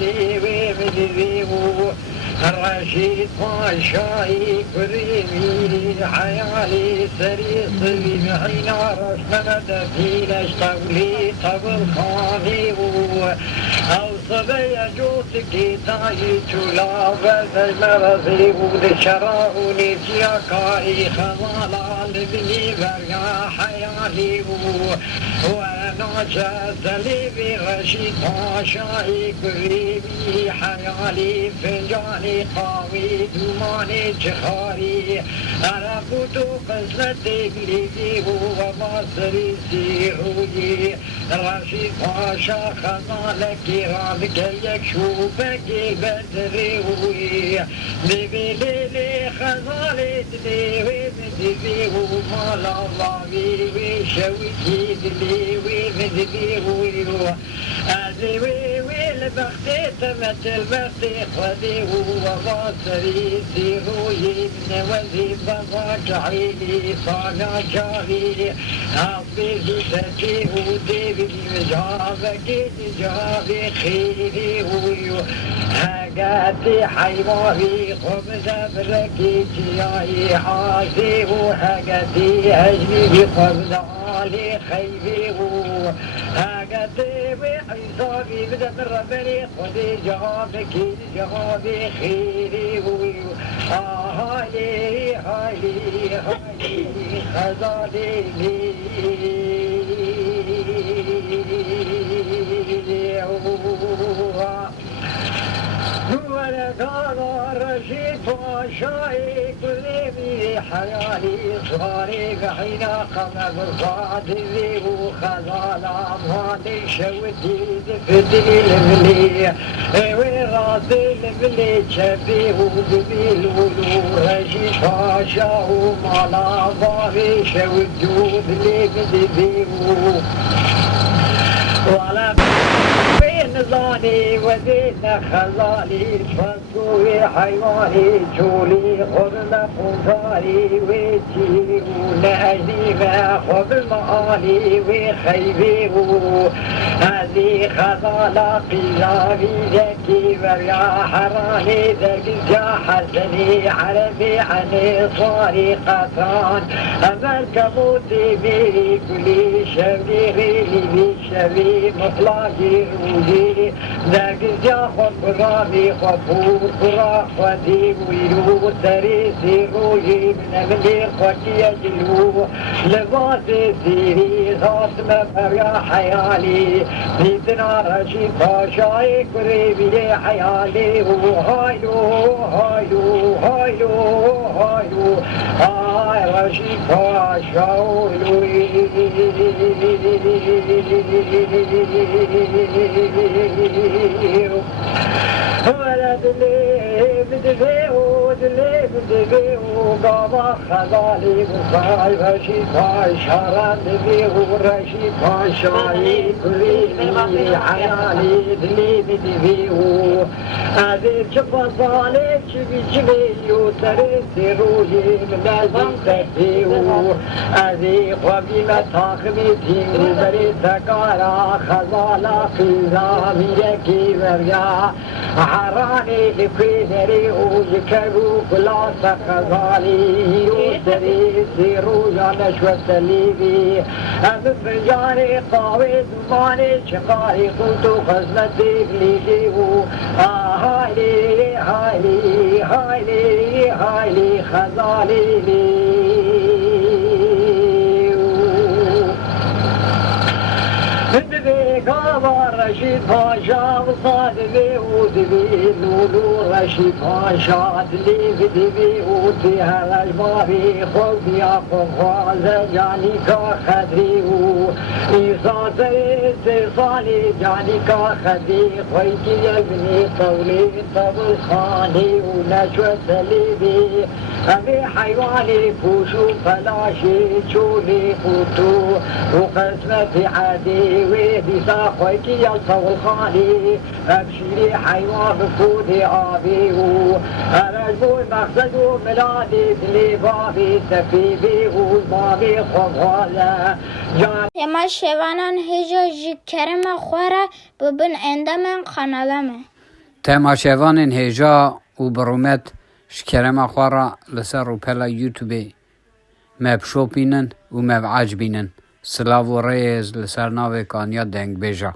دلي ومدريو الرشيد باشاي كريمي حيالي سري صبي معين عرش ممد فيلش طولي طول خاني أو صبي جوتك تاي تلا بذل مرضي ودشراوني فيكاي خوالا لبني بريا حيالي وانا جازلي برشيد باشاي كريمي حيالي فنجاني قاوي دماني جخاري أنا قدو قزلتي بليدي ومصري سيروي رشيد باشا خزالك رابك يكشوفك البدري لبي ليلي خزالي دلي ومدبي ومال الله وشويتي دلي ومدبي أدري والبختي تمت البختي خذي وبصري سيروي من وظيفة جعيلي صانع جاري أصبر جسدي وديبي جابك جابي خيري هاجاتي حيواني خبز بركي جياي حاسي وهاجاتي هجمي خبز علي خيبي هاجاتي بحسابي بدأ من ربني خذي جوابك جوابي خيري هاي هاي هاي خزالي ولقد رشيد باشاي كلمي حيالي صغاري بحين قمد الصادي وخزال أمهاتي شودي دفتي الملي وراسي الملي شبي ودبي الولو رشيد باشا ومالا ضاري شودو دلي بدبي ولا نظاني وزين خزالي فسوي حيواني جولي خرنا فنزاري ويتي ونأجني ما خب المعالي وخيبي هذه خزالة قلابي ذكي وريا حراني ذكي جا حسني عربي عني صاري قطران أما الكبوتي بي كلي شبي غيري بي شبي مطلقي روجي ذاك الجاخد برامي خبور قرا خدي ويلو سريسي روجي من أملي خدي يجلو لباس سيري خاتم فريا حيالي بيتنا رشيد باشاي قريبي حيالي هايلو هايلو هايلو هايلو هاي رشيد باشاي ولد اللي بدفيه دلي بدفيه قابا خزالي وصاي رشيد باشا رندفيه ورشيد باشاي كليني حيالي دلي بدفيه هذه شفصالي شبي شبي وترسي روحي من لازم تدفيه هذه قبيلة تاخميتي وبري سكارا خزالة في زاميكي وريا حراني لكيدري ويكرو بلاس خزالي ودري سيرو يا نشوة سليبي أمفجاني قاوي زماني شقاري قلت خزنتي بليدي هايلي هايلي هايلي هايلي خزالي قابا رشيد باشا وصادبي ودبي لولو رشيد باشا دلي بدبي ودي هالجباري خذ يا خواز جاني كا خدري إيصادي سيصاني جاني كا خدري خويتي يبني طولي طول خاني ونشوة سليبي أبي حيواني فوشو فلاشي شولي فوتو وقسمتي عادي ويدي ساخويتي يصول خالي أبشري حيوان فودي آبي أرجو المقصد ميلادي دلي بابي سفيبي وبابي خبغالة يما شوانان هجا جي كرم خوره ببن عندما خنالمه تماشاوان هجا و برومت شکرما خوارا لسر و پلا یوتیوب مبشو بینن و مبعج بینن. سلاو و ریز لسر ناوی کانیا دنگ بیجا.